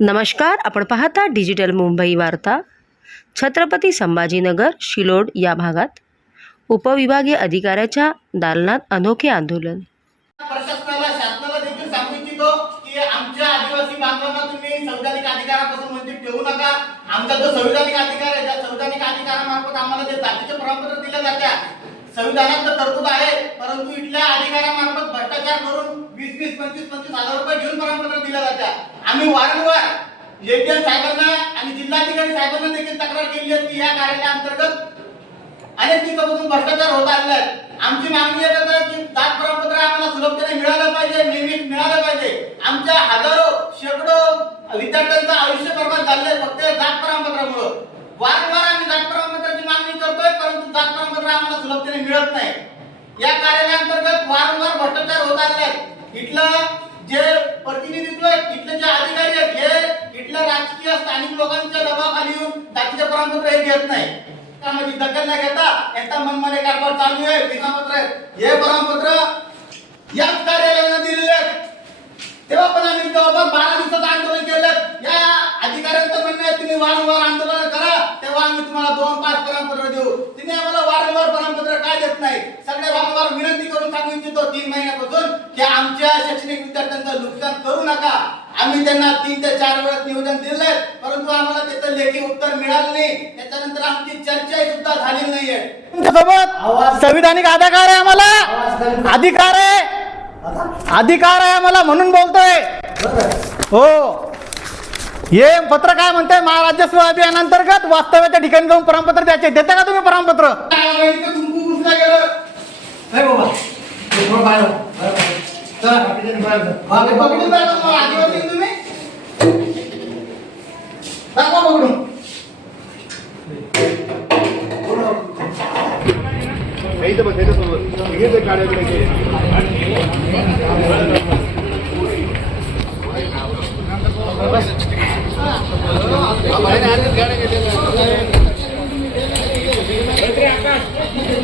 नमस्कार आपण पाहता डिजिटल मुंबई वार्ता. छत्रपती संभाजीनगर शिलोड या भागात उपविभागीय अधिकाऱ्याच्या दालनात अनोखे आंदोलन. आमचा जो संविधानिक अधिकार आहे त्या संविधानिक अधिकारामार्फत आम्हाला जे जातीचे प्रमाणपत्र दिलं जात्या संविधानात तरतूद आहे परंतु इथल्या अधिकाऱ्यामार्फत भ्रष्टाचार करून वीस वीस पंचवीस पंचवीस हजार रुपये घेऊन प्रमाणपत्र दिल्या जात्या. आम्ही वारंवार एटीएम साहेबांना आणि जिल्हाधिकारी साहेबांना देखील तक्रार केली आहे की या कार्यालयाअंतर्गत अनेक दिवसापासून भ्रष्टाचार होत आलेला आहे. आमची मागणी एकच आहे की जात प्रमाणपत्र आम्हाला सुलभतेने मिळालं पाहिजे नियमित मिळालं पाहिजे. आमच्या हजारो शेकडो विद्यार्थ्यांचं आयुष्य बर्बाद झालेलं फक्त जात प्रमाणपत्रामुळं. वारंवार मिळत नाही. या कार्यालयांतर्गत वारंवार भ्रष्टाचार होत आले आहेत. इथलं जे प्रतिनिधित्व आहे इथले जे अधिकारी आहेत हे इथल्या राजकीय स्थानिक लोकांच्या दबावाखाली येऊन जातीचे प्रमाणपत्र हे घेत नाही. त्यामध्ये म्हणजे दखल न घेता यांचा मनमाने कारभार चालू आहे विमापत्र आहे. हे प्रमाणपत्र याच कार्यालयानं दिलेले आहेत. तेव्हा पण आम्ही जवळपास बारा दिवसाचं आंदोलन केलं. या अधिकाऱ्यांचं म्हणणं आहे तुम्ही वारंवार आंदोलन करा तेव्हा आम्ही तुम्हाला दोन पाच प्रमाणपत्र देऊ तुम्ही आम्हाला वारंवार प्रमाणपत्र काय देत नाही. सगळे वारंवार विनंती करून सांगू इच्छितो तीन महिन्यापासून की आमच्या शैक्षणिक विद्यार्थ्यांचं नुकसान करू नका. आम्ही त्यांना तीन ते चार वेळेस निवेदन दिलंय परंतु आम्हाला त्याचं लेखी उत्तर मिळालं नाही. त्याच्यानंतर आमची चर्चा सुद्धा झालेली नाहीये तुमच्यासोबत संविधानिक अधिकार आहे आम्हाला. अधिकार आहे. अधिकार आहे आम्हाला म्हणून बोलतोय. हो. हे पत्र काय म्हणतंय? महाराज्यस्व अभियानांतर्गत वास्तव्याच्या ठिकाणी जाऊन प्रमाणपत्र द्यायचे. देता का तुम्ही प्रमाणपत्र? तुमचं गेलं. काय बाबा थोडं बाहेर हो. हो. चला बाबा पकडून दाखवा आदिवासी हे तर बघ हे तर